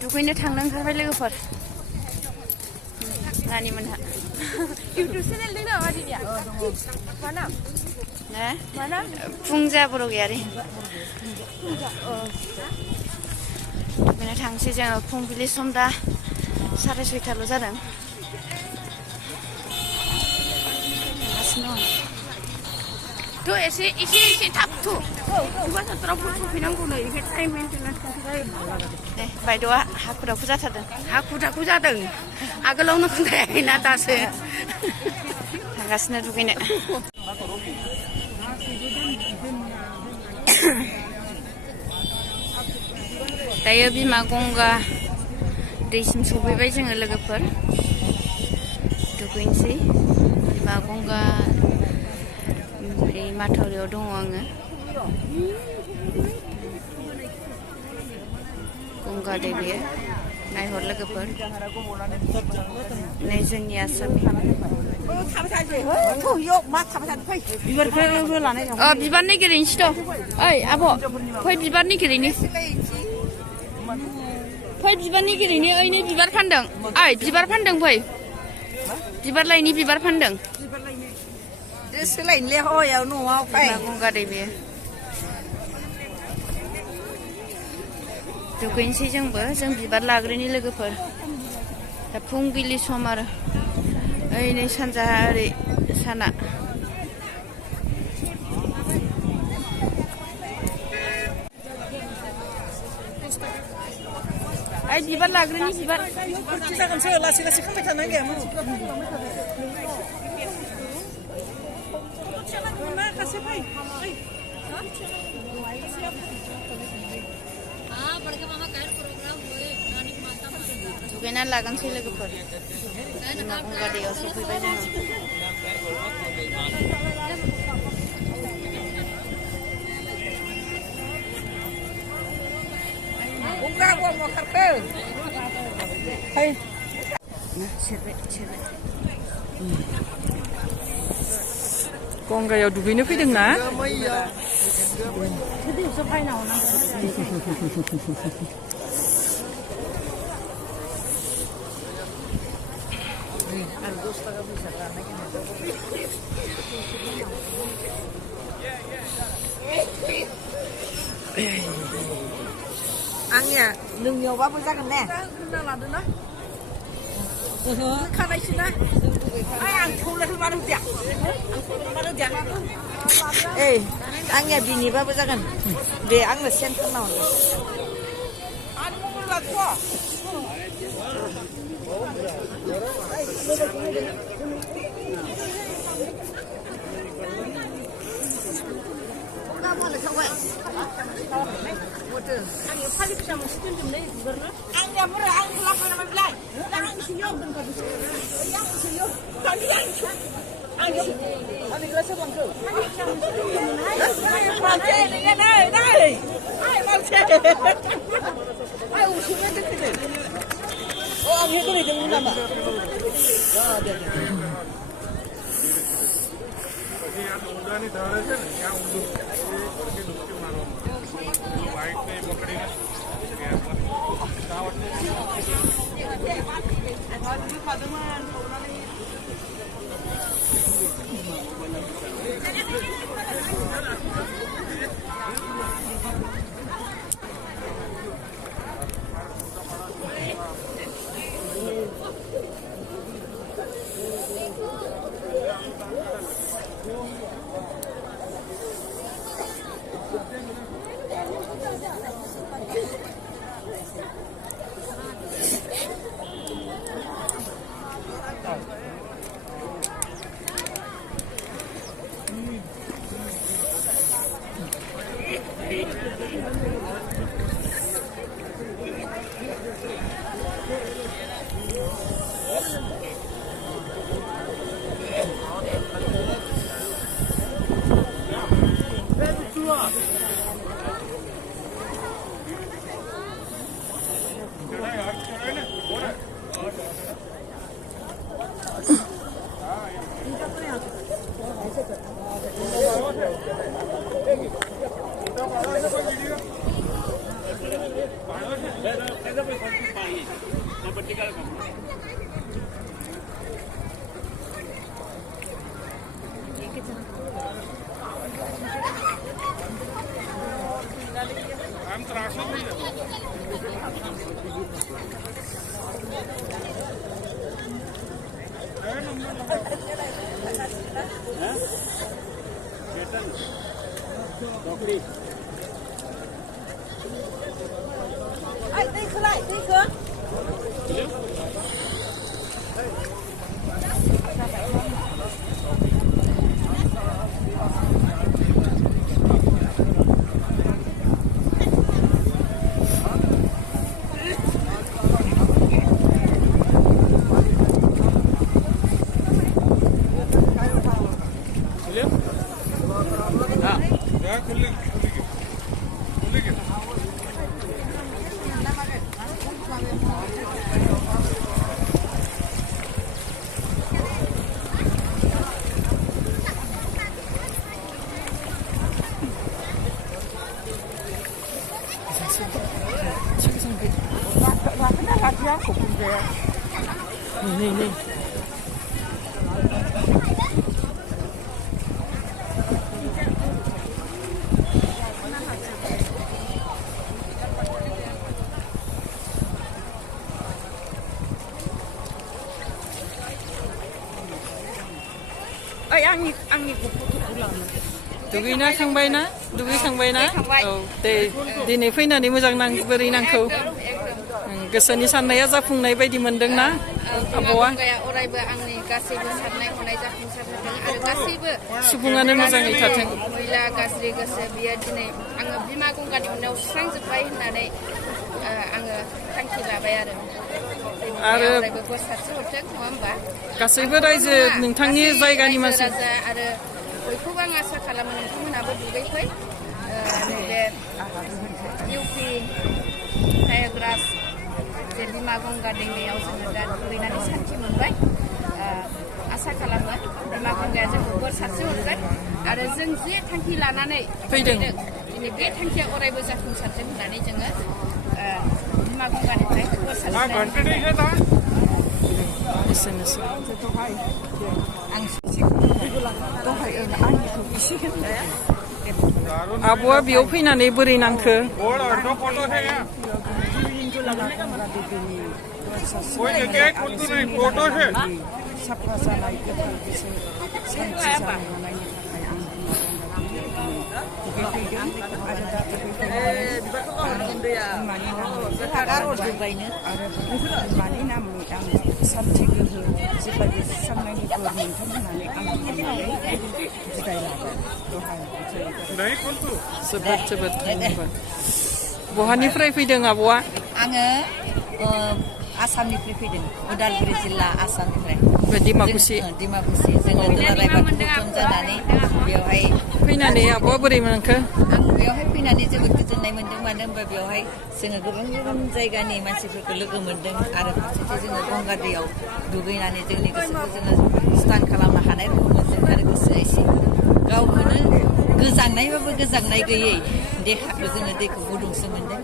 दुगैनो थांनो ओंखारबाय लोगोफोर नानि मोनहा इउटुब चेनेल दङ नामा दिनिया मा नाम मा नाम फुंजा बरगयारि दुगैनो थांसै जोङो फुंबिलि सम दा 6:30 जादों थ' एसे थाब थ' क'क्राझाराव सफैनांगौनो एसे टाइम मेन्टेनेन्स दे बायद'आ हाखु दाखु जाथारदों हाखु दाखु जादों आगोलावनो खोन्थायाखैना दासो थांगासिनो दुगैनो दायो बिमा गंगा दैसिम सफैबाय जोङो लोगोफोर दुगैनोसै बिमा गंगा माथावरियाव दङ आङो गंगा दै बेयो नायहर लोगोफोर नै जोंनि आसामनि बिबार नागिरहैनोसैथ' ओइ आब' फै बिबार नागिरहैनो फै बिबार नागिरहैनो ओइ नै बिबार फानदों ओइ बिबार फानदों फै बिबार लायनि बिबार फानदों सोलायनोलै हयाव न'आव फै गंगा दै बेयो दुगैनोसै जोंबो जों बिबार लाग्रोनि लोगोफोर दा फुंबिलि सम आरो ओइ नै सानजाहा ओरै साना ओइ बिबार लाग्रोनि बिबार जागोनसो लासै लासै खालामबाय थानो गैयामोन दुगैना लागोनसै लोगोफोर बिमा गंगा दैयाव सफैबाय जोङो गंगायाव दुगैनो फैदोंना आंनिया नोंनियावबाबो जागोन ने होनना लादोना खानायसोना आं थौलाखौ मानो होदिया ओइ आंनिया बिनिबाबो जागोन बे आंनो सेन्ड खालामना आंनि फालि फिसा मोनसे दोनजोबनाय बिबारना आंनिया बोरै आं खालामनो बिलाय आं सिनियाव दोनखादों आं सिनियाव आंनि ग्लास लांखौ मानसे नै आइ मानसे आइ उसुमे दोनदों आं हे दोनदोंमोन नामा दे Ai, đây cứ lại, đây cứ. Nih. Ơi ăn nhỉ cục दुगैखांबाय ना औ दे दिनै फैनानै मोजां बोरै नांखौ गोसोनि साननाया जाफुंनाय बायदि मोनदोंना आब'आ अरायबो आंनि गासैबो साननाय हनाय जाफुंसारहोथों आरो गासैबो सुबुङानो मोजाङै थाथों मैला गाज्रि गोसो बियो दिनै आङो बिमा गंगानि उनाव सुस्रांजोब्बाय होननानै आङो थांखि लाबाय आरो अरायबो बोर सारस्रि हरथों नङा होमबा गासैबो रायजो नोंथांनि जायगानि मानसि आरो बयखौबो आं आसा खालामो नोंथांमोनाबो दुगैफै नैबे इउपि फायाग्रास जे बिमा गंगा दैमायाव जोङो दा दुगैनानै सान्थि मोनबाय आसा खालामो बिमा गंगाया जोंखौ बोर सारस्रि हरगोन आरो जों जे थांखि लानानै फैदों दिनै बे थांखिया अरायबो जाफुंसारथों होननानै जोङो बिमा गंगानिफ्राय बोर सारस्रि एसेनोसै आब'आ बेयाव फैनानै बोरै नांखो साफा जानाय गोथार गोसो सान्थि जानो हानायनि थाखाय आं दुगैफैदों आरो दा बिमानि नामै आं सान्थि गोहो जेब्लायबो सुस्रांनायनि बोर मोनथों होननानै आं बुंनानै बिदाय लाबाय जोबोद धन्यबाद बहानिफ्राय फैदों आब'आ आङो आसामनिफ्राय फैदों उदालगुरि जिल्ला आसामनिफ्राय डिमाकुसि जोङो दुलाराय बाथौ बुथुम जानानै बेवहाय फैनानै आब'आ बोरै मोनखो आं बेवहाय फैनानै जोबोद गोजोननाय मोन्दों मानो होनबा बेवहाय जोङो गोबां जायगानि मानसिफोरखौ लोगो मोन्दों आरो फारसेथिं जोङो गंगा दैयाव दुगैनानै जोंनि गोसोखौ जोङो स्टान खालामनो हानाय रखम मोन्दों आरो गोसोआ एसे गावखौनो गोजांनायबाबो गोजांनाय गैयै देहाखौ जोङो दैखौ गुदुंसो मोन्दों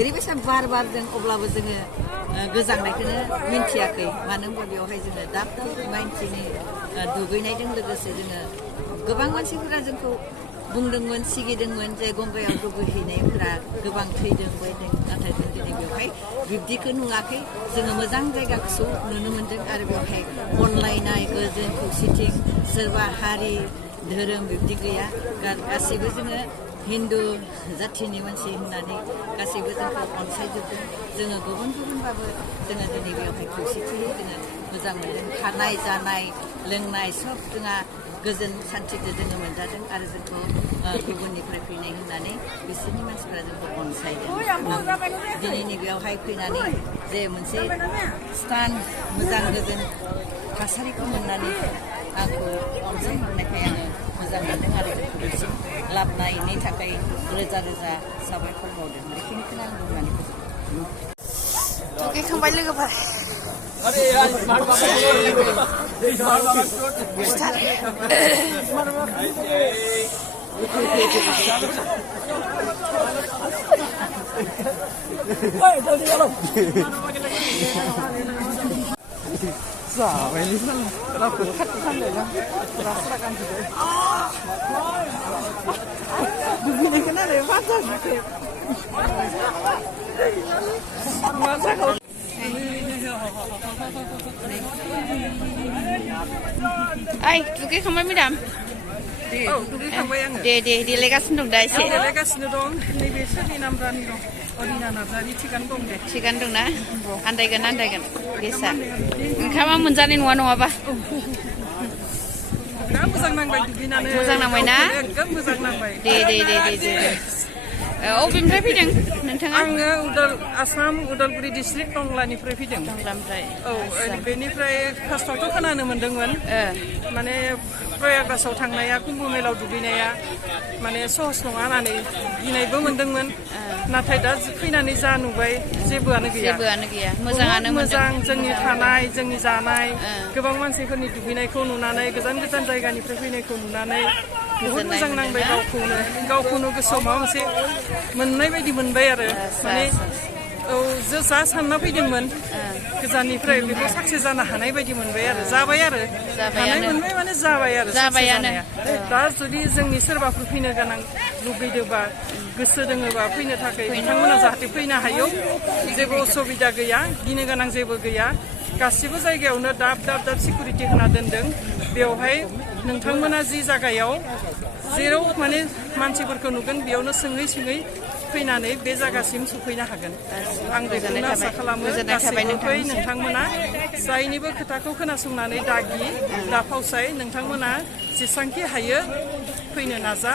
ओरैबायसा बार बारदों अब्लाबो जोङो गोजांनायखौनो मिन्थियाखै मानो होनबा बेवहाय जोङो दाब मानसिनि दुगैनायजों लोगोसे जोङो गोबां मानसिफोरा जोंखौ बुंदोंमोन सिगिदोंमोन जे गंगायाव दुगैहैनायफोरा गोबां थैदों बायदों नाथाय जों दिनै बेवहाय बिब्दिखौ नुवाखै जोङो मोजां जायगाखौसो नुनो मोन्दों आरो बेवहाय अनलायनाय गोजोन खौसेथि सोरबा हारि धोरोम बिब्दि गैया गासैबो जोङो हिन्दु जाथिनि मानसि होननानै गासैबो जोंखौ अनसायजोबदों जोङो गुबुनबाबो जोङो दिनै बेवहाय खौसेथियै जोङो मोजां मोनदों थानाय जानाय लोंनाय सब जोंहा गोजोन सान्थिखौ जोङो मोनजादों आरो जोंखौ गुबुननिफ्राय फैनाय होननानै बिसोरनि मानसिफोरा जोंखौ अनसायदों दिनैनि बेवहाय फैनानै जे मोनसे स्टान मोजां गोजोन थासारिखौ मोननानै आंखौ अनसायहरनायखाय आङो मोजां मोनदों आरो जोंखौ बिसिम लाबोनायनि थाखाय रोजा रोजा साबायखर बावदों बेखिनिखौनो आं बुंनानै फोजोबबाय दुगैखांबाय लोगोफोर जाबाय रावखौ खाथि खालामलायना रास्रा गानजोबबाय दुगैनायखौ नालाय मा जाजोबखो मा जाखो Ai, दुगैखांबाय मेडाम? औ दुगैखांबाय आङो दे देलायगासिनो दं दा एसे देलायगासिनो दं नैबे सोरनि नाम्बारनि दं अरिना नार्जारि थिगानो दं दे थिगानो दंना आन्दायगोन गेसा ओंखामा मोनजानाय नङा नङाबा बिराद मोजां नांबाय दुगैनानै मोजां नांबाय ना एकदम मोजां नांबाय दे अबेनिफ्राय फैदों नोंथाङा आङो आसाम उदालगुरि डिस्ट्रिक्ट टंलानिफ्राय फैदों टंलानिफ्राय औ बेनिफ्राय फार्स्टआवथ' खोनानो मोन्दोंमोन माने प्रयागराजआव थांनाया कुम्भ मेलाव दुगैनाया माने सहस नङा होननानै गिनायबो मोन्दोंमोन नाथाय दा फैनानै जा नुबाय जेबोआनो गैया मोजाङानो मोजां जोंनि थानाय जोंनि जानाय गोबां मानसिफोरनि दुगैनायखौ नुनानै गोजान जायगानिफ्राय फैनायखौ नुनानै बहुत मोजां नांबाय गावखौनो गोसोआव माबा मोनसे मोननाय बायदि मोनबाय आरो माने औ जा सानना फैदोंमोन गोजाननिफ्राय बेखौ साक्सेस जानो हानाय बायदि मोनबाय आरो जाबाय आरो हानाय मोनबाय माने जाबाय आरो दा जुदि जोंनि सोरबाफोर फैनो गोनां लुगैदोंबा गोसो दोङोबा फैनो थाखाय बिथांमोना जाहाथे फैनो हायो जेबो असुबिदा गैया गिनो गोनां जेबो गैया गासिबो जायगायावनो दाब सिकिउरिटि होना दोनदों बेवहाय नोंथांमोना जि जायगायाव जेराव माने मानसिफोरखौ नुगोन बेयावनो सोङै फैनानै बे जायगासिम सफैनो हागोन आं बेखौनो आसा खालामो गासैबो नोंथांमोना जायनिबो खोथाखौ खोनासंनानै दा फावसाय नोंथांमोना जेसांखि हायो फैनो नाजा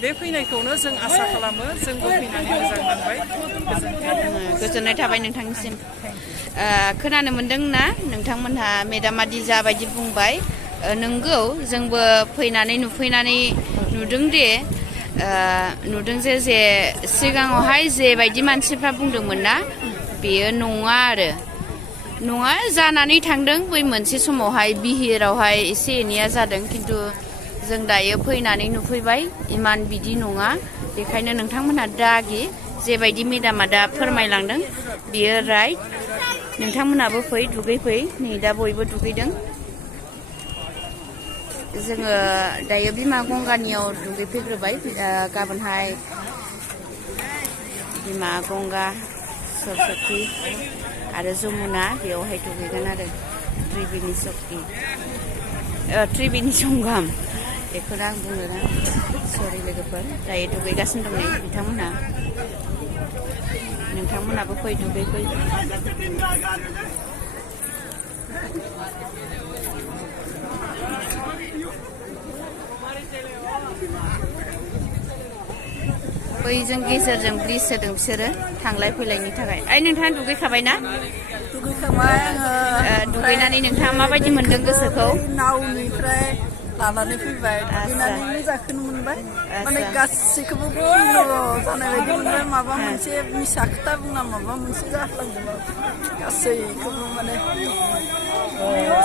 बे फैनायखौनो जों आसा खालामो जोंबो फैनानै मोजां मोनबाय गोजोननाय थाबाय नोंथांनिसिम खोनानो मोनदों ना नोंथांमोनहा मेडामादि जाबायदि बुंबाय नंगौ जोंबो फैनानै नुफैनानै नुदों जे सिगाङावहाय जेबायदि मानसिफ्रा बुंदोंमोन ना बेयो नङा जानानै थांदों बै मोनसे समावहाय बिहिरावहाय एसे एनैया जादों खिन्थु जों दायो फैनानै नुफैबाय इमान बिदि नङा बेखायनो नोंथांमोनहा दागि जेबायदि मेडामा दा फोरमायलांदों बियो राइट नोंथांमोनाबो दुगैफै नै दा बयबो दुगैदों जोङो दायो बिमा गंगानियाव दुगैफैग्रोबाय गाबोनहाय बिमा गंगा सरस्वती आरो जमुना बेयावहाय दुगैगोन आरो त्रिवेणी संगम बेखौनो आं बुङो ना सरि लोगोफोर दायो दुगैगासिनो दं नै नोंथांमोनाबो फै दुगैफै बैजों गेजेरजों ब्रिज होदों बिसोरो थांलाय फैलायनि थाखाय नोंथाङा दुगैखाबाय ना दुगैखांबाय आङो दुगैनानै नोंथाङा माबायदि मोनदों गोसोखौ नावनिफ्राय लानानै फैबाय दुगैनानै मोजांखौनो मोनबाय माने गासैखौबो बन्द जानाय बायदि मोनबाय माबा मोनसे मिसा खोथा बुंना माबा मोनसे जाफ्लांदोंमोन गासैखौबो माने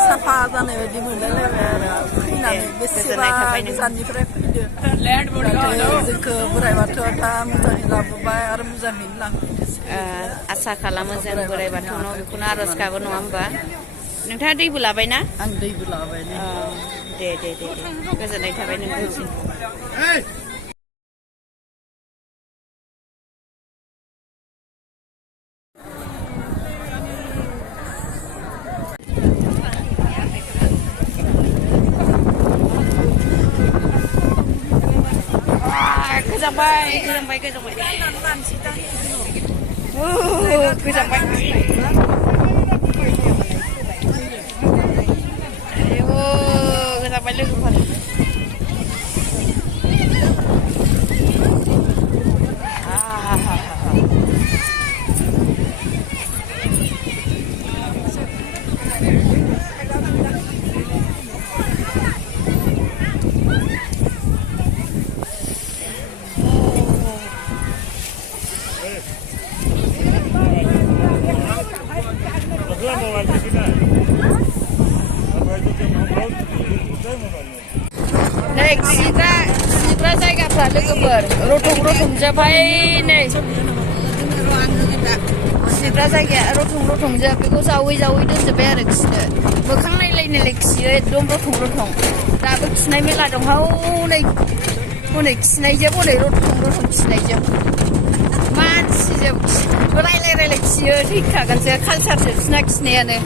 साफा जानाय बायदि मोनलायलायबाय आरो फैनानै बेसेबा गोजाननिफ्राय फैदो जोंखौ बोराइ बाथौआ दा मोजाङै लाबोबाय आरो मोजाङैनो लांफैनोसै आसा खालामो जों बोराइ बाथौनाव बेखौनो आर'ज गाबो नङा होमबा नोंथाङा दैबो लाबायना आं दैबो लाबाय दे गोजोननाय थाबाय नोंथांसिम गोजांबाय लोगोफोर नै खिग्रा जायगाफ्रा लोगोफोर रथम जोबहाय नै खिग्रा जायगाया रथं रथंजों बेखौ जावै जावै दोनजोब्बाय आरो खिनो मोखां नायलाय खियो एकदम रथं रथं दाबो खिनाय मेला दं हनै हनै खिनायजों हनै रथं रथं खिनायजों मानसिजों रायलाय खियो थैखागोनसो कालसारसो बिसिना खिनायानो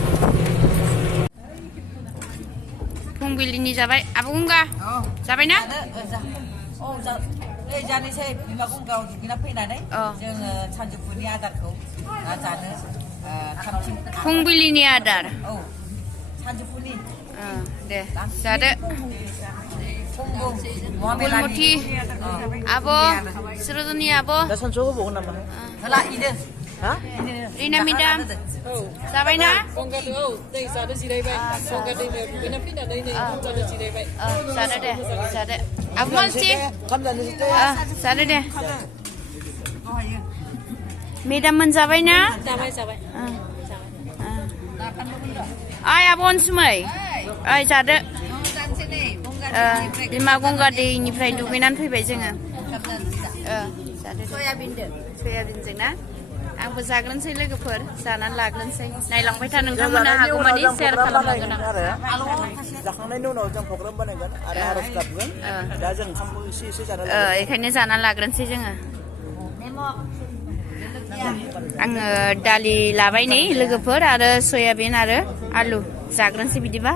फुंबिलिनि जाबाय आब' गंगा जाबायना जानोसै बिमा गंगायाव दुगैना फैनानै जोङो सानजौफुनि आदारखौ जानो थामथिं फुंबिलिनि आदार औ सानजौफुनि दे जादो फुलमथि आब' सुरजनि आब' दा सानसुआव होबावगोन नामा होला इनो रिना मेदाम जाबायना गंगादो दै जादो जिरायबाय गंगा दैमायाव दुगैना फैनानै नै ओंखाम जानो जिरायबाय जादो दे जादो आब' मानसि जादो दे मेदाम मोन जाबायना जाबाय जाबाय ओइ आब' अनसुमै ओइ जादो बिमा गंगा दैनिफ्राय दुगैनानै फैबाय जोङो सयाबिनजों ना आंबो जाग्रोनोसै लोगोफोर जानानै लाग्रोनोसै नायलांबाय था नोंथांमोना हागौमानि शेयार खालामनांगोन जाखांनायनि उनाव जों प्रग्राम बानायगोन आरो आर'ज गाबगोन दा जों ओंखामखौ एसे जानानै बेखायनो जानानै लाग्रोनोसै जोङो आङो दालि लाबाय नै लोगोफोर आरो सयाबिन आरो आलु जाग्रोनोसै बिदिबा